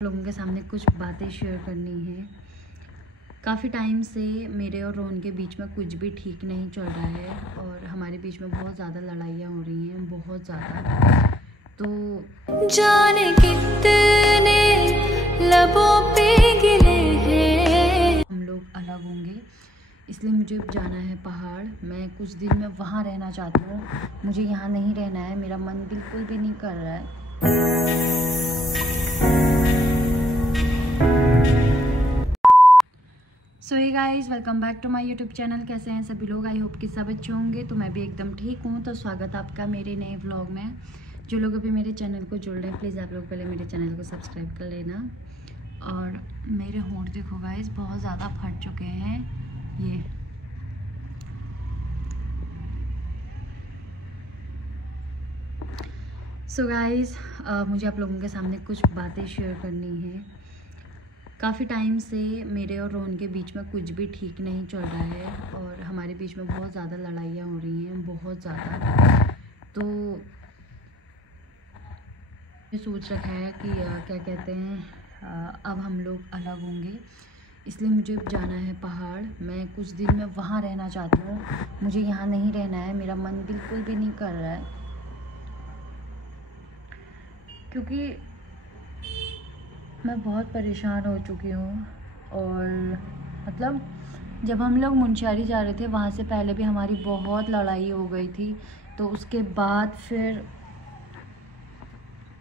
लोगों के सामने कुछ बातें शेयर करनी है। काफ़ी टाइम से मेरे और रोहन के बीच में कुछ भी ठीक नहीं चल रहा है और हमारे बीच में बहुत ज़्यादा लड़ाइयाँ हो रही हैं, बहुत ज़्यादा। तो जाने कितने लबों पे गिले हैं। हम लोग अलग होंगे, इसलिए मुझे जाना है पहाड़। मैं कुछ दिन में वहाँ रहना चाहती हूँ, मुझे यहाँ नहीं रहना है। मेरा मन बिल्कुल भी नहीं कर रहा है। So hey guys, welcome back to my YouTube channel. कैसे हैं सभी लोग? आई होप कि सब अच्छे होंगे। तो मैं भी एकदम ठीक हूँ। तो स्वागत है आपका मेरे नए व्लॉग में। जो लोग अभी मेरे चैनल को जुड़ रहे हैं, प्लीज़ आप लोग पहले मेरे चैनल को सब्सक्राइब कर लेना। और मेरे होंठ देखो गाइस, बहुत ज़्यादा फट चुके हैं ये। सो गाइस, मुझे आप लोगों के सामने कुछ बातें शेयर करनी है। काफ़ी टाइम से मेरे और रोहन के बीच में कुछ भी ठीक नहीं चल रहा है और हमारे बीच में बहुत ज़्यादा लड़ाइयाँ हो रही हैं, बहुत ज़्यादा। तो मैं सोच रखा है कि क्या कहते हैं, अब हम लोग अलग होंगे, इसलिए मुझे जाना है पहाड़। मैं कुछ दिन में वहाँ रहना चाहती हूँ, मुझे यहाँ नहीं रहना है। मेरा मन बिल्कुल भी नहीं कर रहा है, क्योंकि मैं बहुत परेशान हो चुकी हूँ। और मतलब जब हम लोग मुंशियारी जा रहे थे, वहाँ से पहले भी हमारी बहुत लड़ाई हो गई थी। तो उसके बाद फिर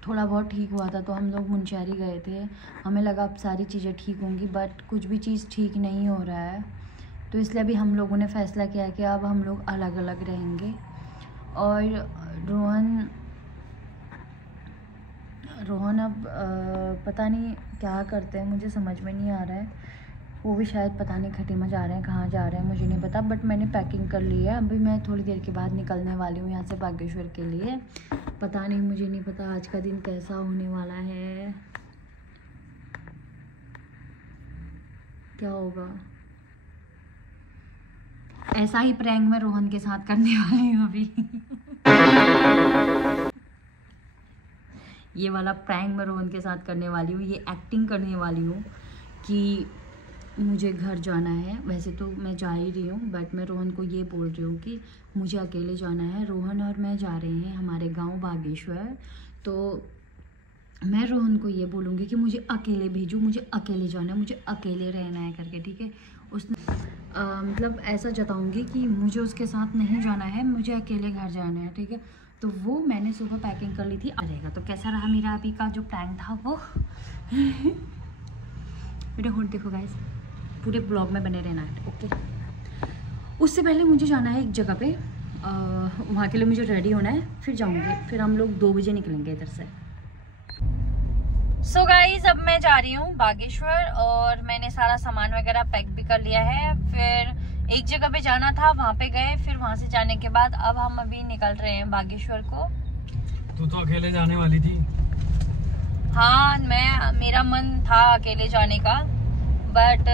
थोड़ा बहुत ठीक हुआ था, तो हम लोग मुंशियारी गए थे। हमें लगा अब सारी चीज़ें ठीक होंगी, बट कुछ भी चीज़ ठीक नहीं हो रहा है। तो इसलिए अभी हम लोगों ने फ़ैसला किया कि अब हम लोग अलग अलग रहेंगे। और रोहन अब पता नहीं क्या करते हैं, मुझे समझ में नहीं आ रहा है। वो भी शायद पता नहीं खटीमा जा रहे हैं, कहाँ जा रहे हैं मुझे नहीं पता। बट मैंने पैकिंग कर ली है। अभी मैं थोड़ी देर के बाद निकलने वाली हूँ यहाँ से बागेश्वर के लिए। पता नहीं, मुझे नहीं पता आज का दिन कैसा होने वाला है, क्या होगा। ऐसा ही प्रैंक मैं रोहन के साथ करने वाली हूँ अभी। ये वाला प्रैंक मैं रोहन के साथ करने वाली हूँ। ये एक्टिंग करने वाली हूँ कि मुझे घर जाना है। वैसे तो मैं जा ही रही हूँ, बट मैं रोहन को ये बोल रही हूँ कि मुझे अकेले जाना है। रोहन और मैं जा रहे हैं हमारे गांव बागेश्वर। तो मैं रोहन को ये बोलूँगी कि मुझे अकेले भेजो, मुझे अकेले जाना है, मुझे अकेले रहना है करके, ठीक है। उसने मतलब ऐसा जताऊँगी कि मुझे उसके साथ नहीं जाना है, मुझे अकेले घर जाना है, ठीक है। तो वो मैंने सुबह पैकिंग कर ली थी। आ जाएगा। तो कैसा रहा मेरा अभी का जो प्रैंक था वो। मेरे होंठ देखो गाइस, पूरे ब्लॉग में बने रहना है, ओके। उससे पहले मुझे जाना है एक जगह पे, वहाँ के लिए मुझे रेडी होना है, फिर जाऊँगी। फिर हम लोग 2 बजे निकलेंगे इधर से। सो गाइस, अब मैं जा रही हूँ बागेश्वर और मैंने सारा सामान वगैरह पैक भी कर लिया है। फिर एक जगह पे जाना था, वहाँ पे गए। फिर वहाँ से जाने के बाद अब हम अभी निकल रहे हैं बागेश्वर को। तू तो अकेले जाने वाली थी। हाँ, मेरा मन था अकेले जाने का, बट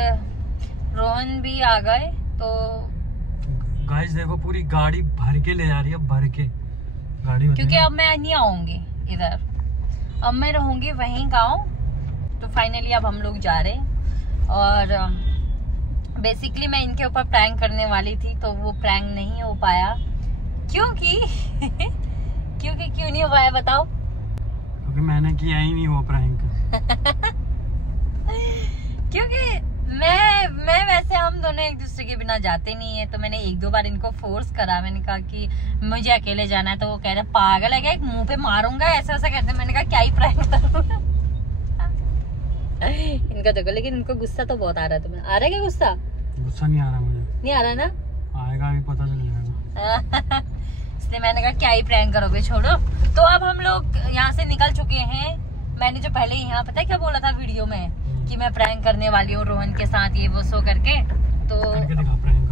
रोहन भी आ गए। तो गाइस देखो, पूरी गाड़ी भर के ले जा रही है, भर के गाड़ी, क्योंकि अब मैं नहीं आऊंगी इधर, अब मैं रहूंगी वहीं गांव। तो फाइनली अब हम लोग जा रहे हैं। और बेसिकली मैं इनके ऊपर प्रैंक करने वाली थी, तो वो प्रैंक नहीं हो पाया। क्योंकि क्यों नहीं हो पाया बताओ? क्योंकि मैंने किया ही नहीं वो प्रैंक। क्योंकि मैं वैसे हम दोनों एक दूसरे के बिना जाते नहीं है। तो मैंने 1-2 बार इनको फोर्स करा। मैंने कहा कि मुझे अकेले जाना है, तो वो कह रहे पागल है क्या, एक मुंह पे मारूंगा, ऐसा ऐसा कहते। मैंने कहा क्या ही प्रैंक करूं। इनका देखो, लेकिन इनको गुस्सा तो बहुत आ रहा है। तुम्हें आ रहा है क्या गुस्सा? गुस्सा नहीं आ रहा मुझे। नहीं आ रहा ना? आएगा अभी, पता चल जाएगा। इसलिए मैंने कहा क्या ही प्रैंक करोगे, छोड़ो। तो अब हम लोग यहाँ से निकल चुके हैं। मैंने जो पहले यहाँ पता है क्या बोला था वीडियो में, कि मैं प्रैंक करने वाली हूँ रोहन के साथ, ये वो सो करके। तो दिखा प्रैंक।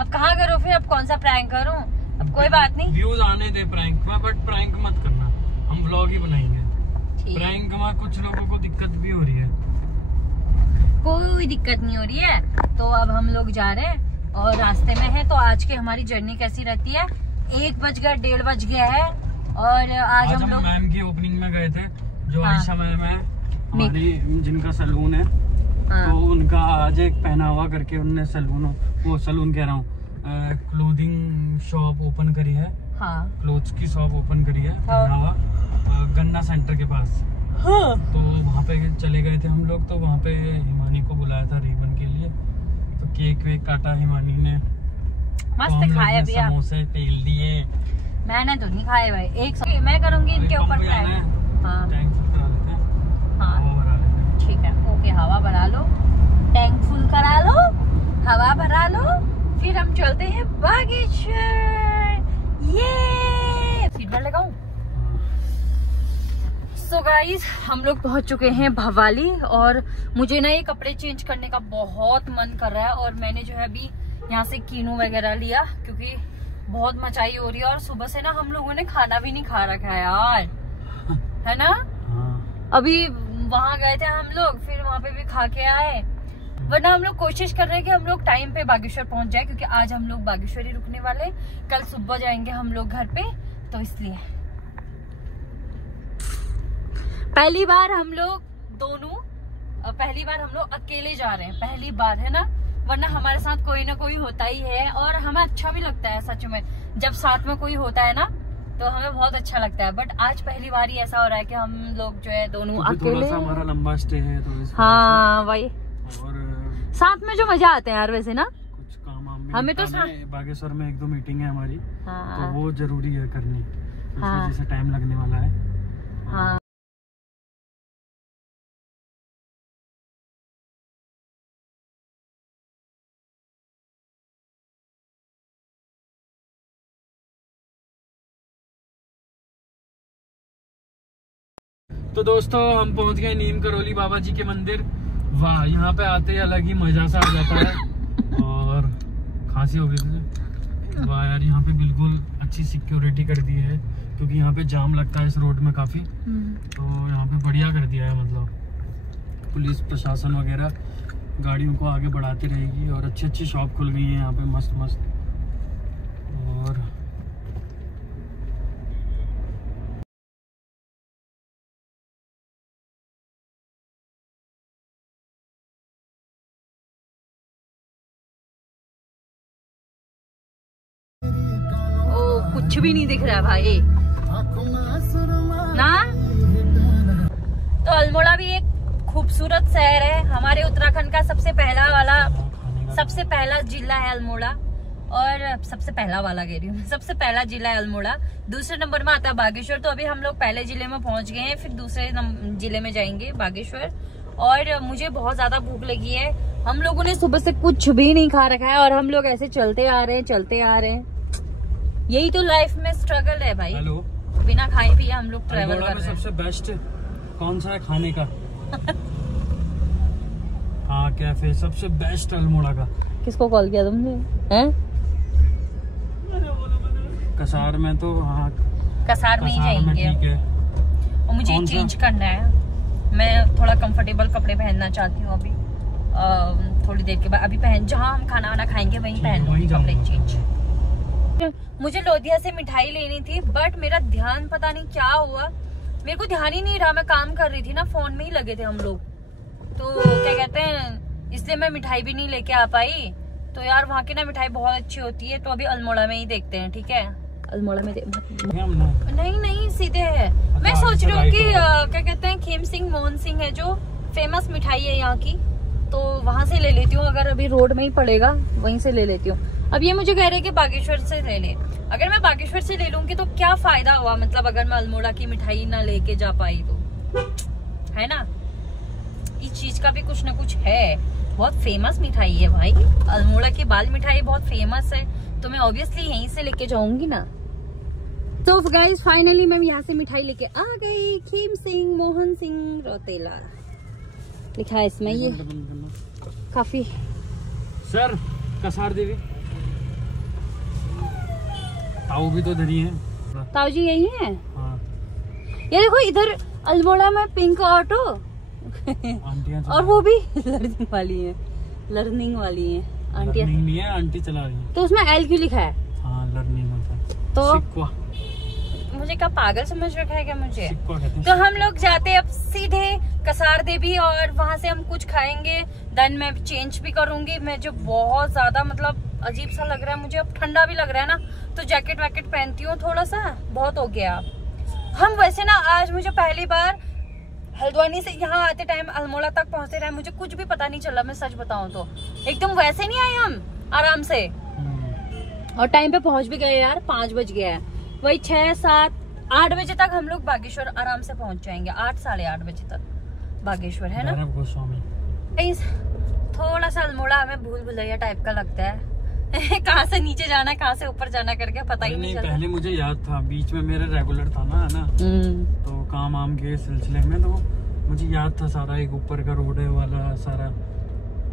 अब कहाँ करूँ फिर, अब कौन सा प्रैंक करूँ? अब कोई बात नहीं, व्यूज आने दे प्रैंक में, बट प्रैंक मत करना, हम व्लॉग ही बनाएंगे। प्रैंक में कुछ लोगों को दिक्कत भी हो रही है। कोई दिक्कत नहीं हो रही है। तो अब हम लोग जा रहे हैं और रास्ते में है। तो आज की हमारी जर्नी कैसी रहती है, 1 बज गया, 1:30 बज गया है। और आज हम लोग मैम की ओपनिंग में गए थे, जो आयशा मैम है। हमारी जिनका सलून है, हाँ। तो उनका आज एक पहनावा करके उनने सलून कह रहा हूँ, क्लोथिंग शॉप ओपन करी है। हाँ। क्लोथ्स की शॉप ओपन करी है, हाँ। पहनावा गन्ना सेंटर के पास। हाँ। तो वहाँ पे चले गए थे हम लोग, तो वहाँ पे हिमानी को बुलाया था रिबन के लिए, तो केक वेक काटा हिमानी ने, मस्त खाया भी। समोसे तेल दिए। मैंने तो नहीं खाए भाई, एक मैं करूंगी इनके ऊपर ट्राई। हाँ टैंक फुल करा लेते हैं। हाँ हवा भरा लेते हैं। ठीक है, ओके। हवा भरा लो, टैंक फुल करा लो, हवा भरा लो, फिर हम चलते हैं बागेश्वर। ये सीट बेल्ट लगाऊं? सो गाइस, हम लोग पहुंच चुके हैं भवाली, और मुझे ना ये कपड़े चेंज करने का बहुत मन कर रहा है, और मैंने जो है अभी यहाँ से कीनू वगैरह लिया, क्योंकि बहुत मचाई हो रही है, और सुबह से ना हम लोगों ने खाना भी नहीं खा रखा है यार, है ना? हाँ। अभी वहां गए थे हम लोग, फिर वहां पे भी खा के आए, वरना हम लोग कोशिश कर रहे हैं कि हम लोग टाइम पे बागेश्वर पहुंच जाए, क्योंकि आज हम लोग बागेश्वर ही रुकने वाले, कल सुबह जाएंगे हम लोग घर पे, तो इसलिए पहली बार हम लोग दोनों, पहली बार हम लोग अकेले जा रहे हैं, पहली बार, है ना? वरना हमारे साथ कोई ना कोई होता ही है, और हमें अच्छा भी लगता है सच में, जब साथ में कोई होता है ना, तो हमें बहुत अच्छा लगता है। बट आज पहली बार ही ऐसा हो रहा है कि हम लोग जो है दोनों अकेले। थोड़ा सा हमारा लंबा स्टे है, तो हाँ भाई, और साथ में जो मजा आते हैं यार, वैसे ना कुछ काम हमें तो बागेश्वर में 1-2 मीटिंग है हमारी, हाँ। तो वो जरूरी है करनी, तो हाँ। इस वजह से टाइम लगने वाला है। हाँ। तो दोस्तों, हम पहुंच गए नीम करोली बाबा जी के मंदिर। वाह, यहाँ पे आते ही अलग ही मजा सा आ जाता है। और खांसी हो गई तुझे? वाह यार, यहाँ पे बिल्कुल अच्छी सिक्योरिटी कर दी है, क्योंकि यहाँ पे जाम लगता है इस रोड में काफी, तो यहाँ पे बढ़िया कर दिया है। मतलब पुलिस प्रशासन वगैरह गाड़ियों को आगे बढ़ाती रहेगी, और अच्छी अच्छी शॉप खुल गई है यहाँ पे, मस्त मस्त। और कुछ भी नहीं दिख रहा है भाई ना। तो अल्मोड़ा भी एक खूबसूरत शहर है, हमारे उत्तराखंड का सबसे पहला जिला है अल्मोड़ा, और सबसे पहला वाला कह रही हूँ, सबसे पहला जिला है अल्मोड़ा। दूसरे नंबर में आता है बागेश्वर। तो अभी हम लोग पहले जिले में पहुंच गए हैं, फिर दूसरे जिले में जाएंगे बागेश्वर। और मुझे बहुत ज्यादा भूख लगी है, हम लोगों ने सुबह से कुछ भी नहीं खा रखा है, और हम लोग ऐसे चलते आ रहे हैं। यही तो लाइफ में स्ट्रगल है भाई। हेलो, बिना खाए पिए हम लोग ट्रैवल कर रहे हैं। सबसे बेस्ट कौन सा है खाने का? हाँ, कैफे सबसे बेस्ट अल्मोड़ा का। किसको कॉल किया तुमने? हैं? कसार में तो हाँ, कसार में ही जाएंगे। ठीक है। और मुझे चेंज करना है, मैं थोड़ा कंफर्टेबल कपड़े पहनना चाहती हूँ अभी, थोड़ी देर के बाद। अभी जहाँ हम खाना वाना खाएंगे वहीं पहन कपड़े चेंज। मुझे लोधिया से मिठाई लेनी थी, बट मेरा ध्यान पता नहीं क्या हुआ, मेरे को ध्यान ही नहीं रहा, मैं काम कर रही थी ना, फोन में ही लगे थे हम लोग, तो क्या कहते हैं, इसलिए मैं मिठाई भी नहीं लेके आ पाई। तो यार वहाँ की ना मिठाई बहुत अच्छी होती है, तो अभी अल्मोड़ा में ही देखते हैं, ठीक है? अल्मोड़ा में नहीं सीधे है। मैं सोच रही हूँ कि क्या कहते हैं, खेम सिंह मोहन सिंह है जो फेमस मिठाई है यहाँ की, तो वहां से ले लेती हूँ। अगर अभी रोड में ही पड़ेगा वहीं से ले लेती हूँ। अब ये मुझे कह रहे हैं कि बागेश्वर से ले ले। अगर मैं बागेश्वर से ले लूंगी तो क्या फायदा हुआ, मतलब अगर मैं अल्मोड़ा की मिठाई ना लेके जा पाई तो, है ना? इस चीज का भी कुछ ना कुछ है। बहुत फेमस मिठाई है भाई, अल्मोड़ा की बाल मिठाई बहुत फेमस है, तो मैं ऑब्वियसली यहीं से लेके जाऊंगी ना। तो गाइस फाइनली मैं यहाँ से मिठाई लेके आ गई। खेम सिंह मोहन सिंह रौतेला लिखा है इसमें, ये काफी। सर, कसार देवी ताऊ भी तो धरी है। ताऊ जी यही है। हाँ। ये देखो इधर अल्मोड़ा में पिंक ऑटो और वो भी लर्निंग वाली है, आंटियां नहीं है, आंटी चला रही है। तो उसमें एल क्यों लिखा है? हाँ, लर्निंग होता है। तो मुझे क्या पागल समझ रखा है क्या मुझे? सिक्को कहते हैं। तो हम लोग जाते अब सीधे कसार देवी और वहां से हम कुछ खाएंगे। देन मैं चेंज भी करूंगी। मैं जो बहुत ज्यादा मतलब अजीब सा लग रहा है मुझे, अब ठंडा भी लग रहा है ना, तो जैकेट वैकेट पहनती हूँ थोड़ा सा, बहुत हो गया। हम वैसे ना आज मुझे पहली बार हल्द्वानी से यहाँ आते टाइम अल्मोड़ा तक पहुँचते टाइम मुझे कुछ भी पता नहीं चला, मैं सच बताऊँ तो। एकदम वैसे नहीं आए हम आराम से, और टाइम पे पहुँच भी गए यार। 5 बज गया है, वही 6, 7, 8 बजे तक हम लोग बागेश्वर आराम से पहुँच जाएंगे। 8, साढ़े 8 बजे तक बागेश्वर है ना। थोड़ा सा अल्मोड़ा हमें भूल भुलैया टाइप का लगता है। कहाँ से नीचे जाना है कहाँ से ऊपर जाना करके पता ही नहीं चलता। पहले मुझे याद था, बीच में मेरे रेगुलर था ना, है ना, तो काम वाम के सिलसिले में तो मुझे याद था सारा, एक ऊपर का रोड है वाला सारा,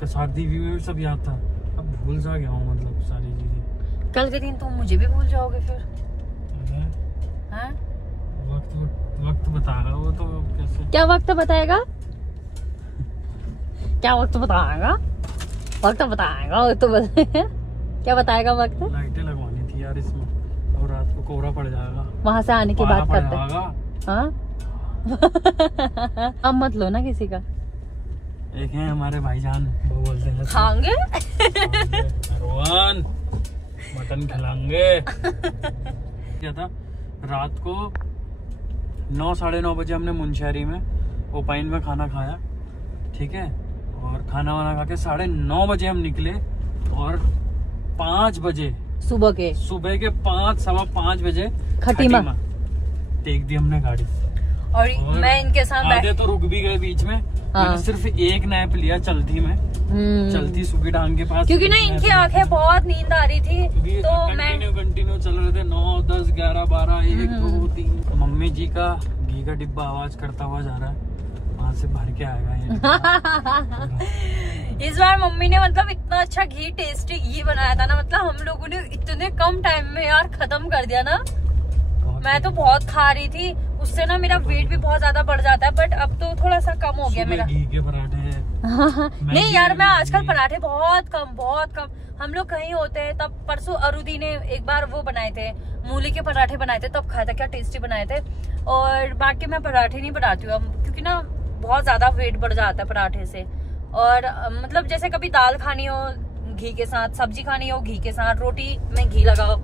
कसार देवी में भी सब याद था। अब भूल सा गया हूँ मतलब सारी चीजें। कल के दिन तुम मुझे भी भूल जाओगे फिर। हाँ? वक्त बताएगा वो तो। कैसे क्या वक्त बताएगा? क्या वक्त बताएगा? वक्त बताएगा वो तो क्या बताएगा वक्त? लाइटें लगवानी थी यार इसमें, और रात को कोहरा पड़ जाएगा। वहां से आने के बाद करते हैं। हाँ? अब मत लो ना किसी का। एक है हमारे भाईजान, वो बोलते हैं खाएंगे रोहन मटन खिलाएंगे। क्या था, रात को 9, साढ़े 9 बजे हमने मुनशहरी में ओपाइन में खाना खाया, ठीक है, और खाना वाना खा के 9:30 बजे हम निकले, और 5 बजे सुबह के 5, सवा 5 बजे खटीमा टेक दी हमने गाड़ी। और मैं इनके साथ आधे तो रुक भी गए बीच में। मैंने सिर्फ एक नैप लिया चलती में, चलती सुगी डांग के पास, क्योंकि ना इनकी आंखें बहुत नींद आ रही थी, तो कंटिन्यू चल रहे थे। 9, 10, 11, 12, 1, 2, 3। मम्मी जी का घी का डिब्बा आवाज करता हुआ जा रहा है, वहाँ से भर के आएगा ये। इस बार मम्मी ने मतलब इतना अच्छा घी, टेस्टी घी बनाया था ना, मतलब हम लोगों ने इतने कम टाइम में यार खत्म कर दिया ना। मैं तो बहुत खा रही थी, उससे ना मेरा वेट भी बहुत ज्यादा बढ़ जाता है, बट अब तो थोड़ा सा कम हो गया मेरा। घी के पराठे नहीं यार, मैं आजकल पराठे बहुत कम। हम लोग कहीं होते हैं तब, परसों अरुदी ने एक बार वो बनाए थे, मूली के पराठे बनाए थे, तब खाया था, क्या टेस्टी बनाए थे। और बाकी मैं पराठे नहीं बनाती हूँ, क्योंकि ना बहुत ज्यादा वेट बढ़ जाता है पराठे से। और मतलब जैसे कभी दाल खानी हो घी के साथ, सब्जी खानी हो घी के साथ, रोटी में घी लगाओ,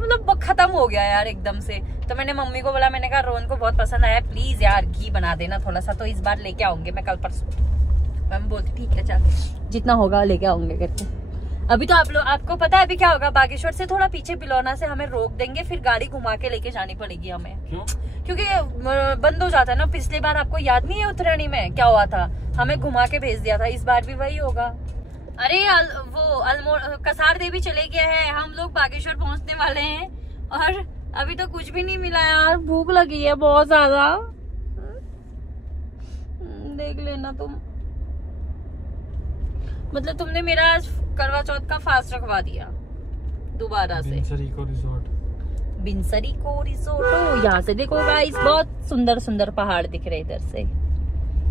मतलब खत्म हो गया यार एकदम से। तो मैंने मम्मी को बोला, मैंने कहा रोहन को बहुत पसंद आया, प्लीज यार घी बना देना थोड़ा सा, तो इस बार लेके आऊंगी मैं कल परसों। मैं बोलती ठीक है चल, जितना होगा लेके आऊंगे करके। अभी तो आपको पता है अभी क्या होगा, बागेश्वर से थोड़ा पीछे बिलौना से हमें रोक देंगे, फिर गाड़ी घुमा के लेके जानी पड़ेगी हमें। क्यों? क्योंकि बंद हो जाता है ना। पिछली बार आपको याद नहीं है उत्तरायणी में क्या हुआ था, हमें घुमा के भेज दिया था, इस बार भी वही होगा। अरे कसार देवी चले गया है, हम लोग बागेश्वर पहुंचने वाले हैं, और अभी तो कुछ भी नहीं मिला यार। भूख लगी है बहुत ज्यादा, देख लेना तुम। मतलब तुमने मेरा आज करवा चौथ का फास्ट रखवा दिया दोबारा से। बिनसरी को रिसोर्ट, यहाँ से देखो गाइस, बहुत सुंदर सुंदर पहाड़ दिख रहे इधर से।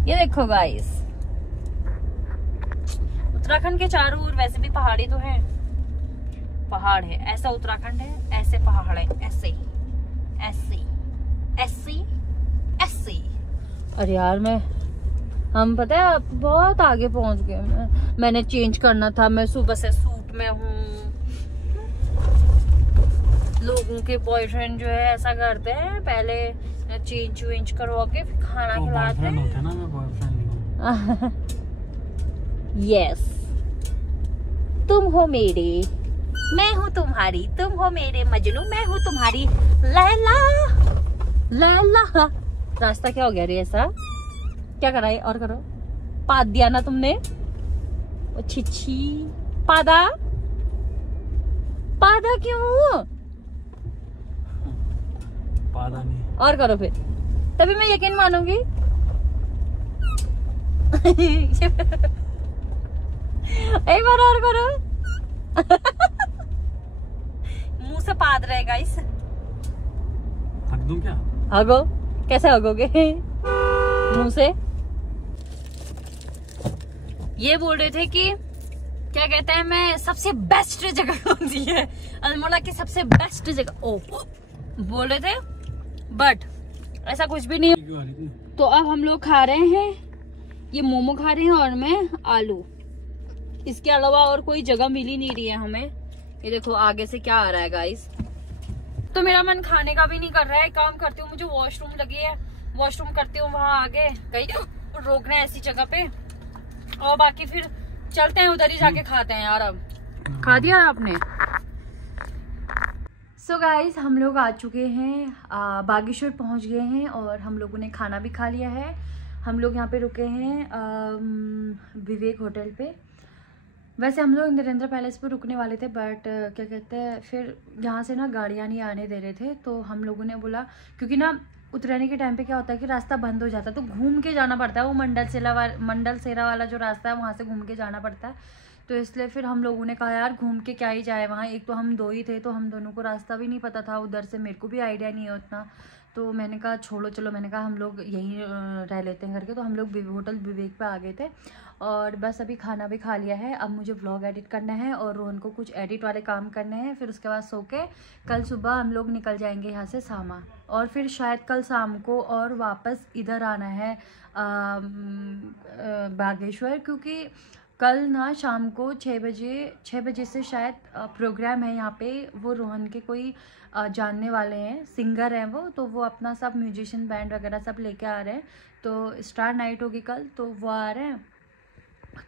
ये देखो गाइस, उत्तराखंड के चारों ओर वैसे भी पहाड़ी तो है, पहाड़ है, ऐसा उत्तराखंड है, ऐसे पहाड़ है, ऐसे ऐसे ऐसे ऐसे। अरे यार हम पता है बहुत आगे पहुंच गए। मैंने चेंज करना था, मैं सुबह से सूट में हूँ। लोगों के बॉयफ्रेंड जो है ऐसा करते हैं, पहले चेंज करवा के फिर खाना खिलाते हैं। होते ना, मैं बॉयफ्रेंड नहीं हूँ। यस, तुम हो मेरे, मैं हूँ तुम्हारी, तुम हो मेरे मजनू, मैं हूँ तुम्हारी लैला लैला। रास्ता क्या हो गया रे ऐसा, क्या करा है? और करो, पाद दिया ना तुमने, छिछी पादा क्यों? पादा नहीं। और करो फिर, तभी मैं यकीन मानूंगी। एक बार और करो। मुंह से पाद रहेगा इस। हक दूं क्या? हगो, कैसे हगोगे? मुंह से। ये बोल रहे थे कि क्या कहते हैं, मैं सबसे बेस्ट जगह कौन सी है, अल्मोड़ा की सबसे बेस्ट जगह। ओ बोल रहे थे बट ऐसा कुछ भी नहीं। तो अब हम लोग खा रहे हैं, ये मोमो खा रहे हैं और मैं आलू। इसके अलावा और कोई जगह मिल ही नहीं रही है हमें। ये देखो आगे से क्या आ रहा है गाइस। तो मेरा मन खाने का भी नहीं कर रहा है। काम करती हूँ, मुझे वॉशरूम लगी है, वॉशरूम करती हूँ वहां आगे, कहीं रोकना है ऐसी जगह पे, और बाकी फिर चलते हैं उधर ही जाके खाते हैं यार। अब खा दिया आपने? सो गाइस हम लोग आ चुके हैं, बागेश्वर पहुंच गए हैं और हम लोगों ने खाना भी खा लिया है। हम लोग यहाँ पे रुके हैं विवेक होटल पे। वैसे हम लोग नरेंद्र पैलेस पे रुकने वाले थे, बट क्या कहते हैं, फिर यहाँ से ना गाड़ियाँ नहीं आने दे रहे थे, तो हम लोगों ने बोला, क्योंकि ना उतरने के टाइम पे क्या होता है कि रास्ता बंद हो जाता है, तो घूम के जाना पड़ता है। वो मंडल सेरा वाला जो रास्ता है वहाँ से घूम के जाना पड़ता है। तो इसलिए फिर हम लोगों ने कहा यार घूम के क्या ही जाए वहाँ। एक तो हम दो ही थे, तो हम दोनों को रास्ता भी नहीं पता था उधर से, मेरे को भी आइडिया नहीं है उतना। तो मैंने कहा छोड़ो चलो, मैंने कहा हम लोग यहीं रह लेते हैं करके। तो हम लोग होटल विवेक पे आ गए थे और बस अभी खाना भी खा लिया है। अब मुझे व्लॉग एडिट करना है और रोहन को कुछ एडिट वाले काम करने हैं। फिर उसके बाद सो के कल सुबह हम लोग निकल जाएंगे यहाँ से सामा, और फिर शायद कल शाम को और वापस इधर आना है बागेश्वर, क्योंकि कल ना शाम को 6 बजे से शायद प्रोग्राम है यहाँ पे। वो रोहन के कोई जानने वाले हैं, सिंगर हैं वो, तो वो अपना सब म्यूजिशियन बैंड वगैरह सब लेके आ रहे हैं। तो स्टार नाइट होगी कल, तो वो आ रहे हैं।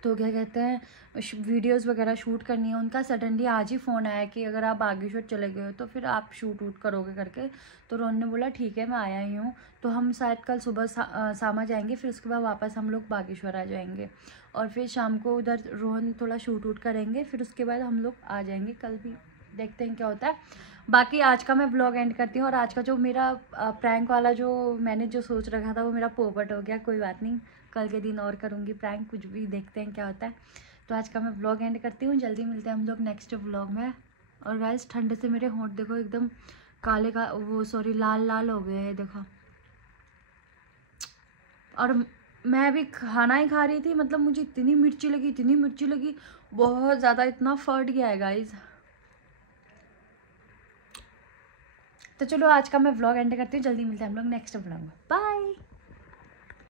तो क्या कहते हैं, वीडियोस वगैरह शूट करनी है उनका। सडनली आज ही फ़ोन आया कि अगर आप बागेश्वर चले गए हो तो फिर आप शूट वूट करोगे करके। तो रोहन ने बोला ठीक है मैं आया ही हूँ। तो हम शायद कल सुबह सामा जाएंगे, फिर उसके बाद वापस हम लोग बागेश्वर आ जाएंगे, और फिर शाम को उधर रोहन थोड़ा शूट वूट करेंगे, फिर उसके बाद हम लोग आ जाएंगे। कल भी देखते हैं क्या होता है। बाकी आज का मैं व्लॉग एंड करती हूँ, और आज का जो मेरा प्रैंक वाला जो मैंने जो सोच रखा था वो मेरा पोपट हो गया। कोई बात नहीं, कल के दिन और करूँगी प्रैंक, कुछ भी देखते हैं क्या होता है। तो आज का मैं व्लॉग एंड करती हूँ, जल्दी मिलते हैं हम लोग नेक्स्ट व्लॉग में। और गाइस ठंडे से मेरे होंठ देखो एकदम काले का वो सॉरी लाल लाल हो गए हैं देखो। और मैं अभी खाना ही खा रही थी, मतलब मुझे इतनी मिर्ची लगी बहुत ज़्यादा, इतना फट गया है गाइस। तो चलो आज का मैं व्लॉग एंड करती हूँ, जल्दी मिलते हैं हम लोग नेक्स्ट व्लॉग में। बाय।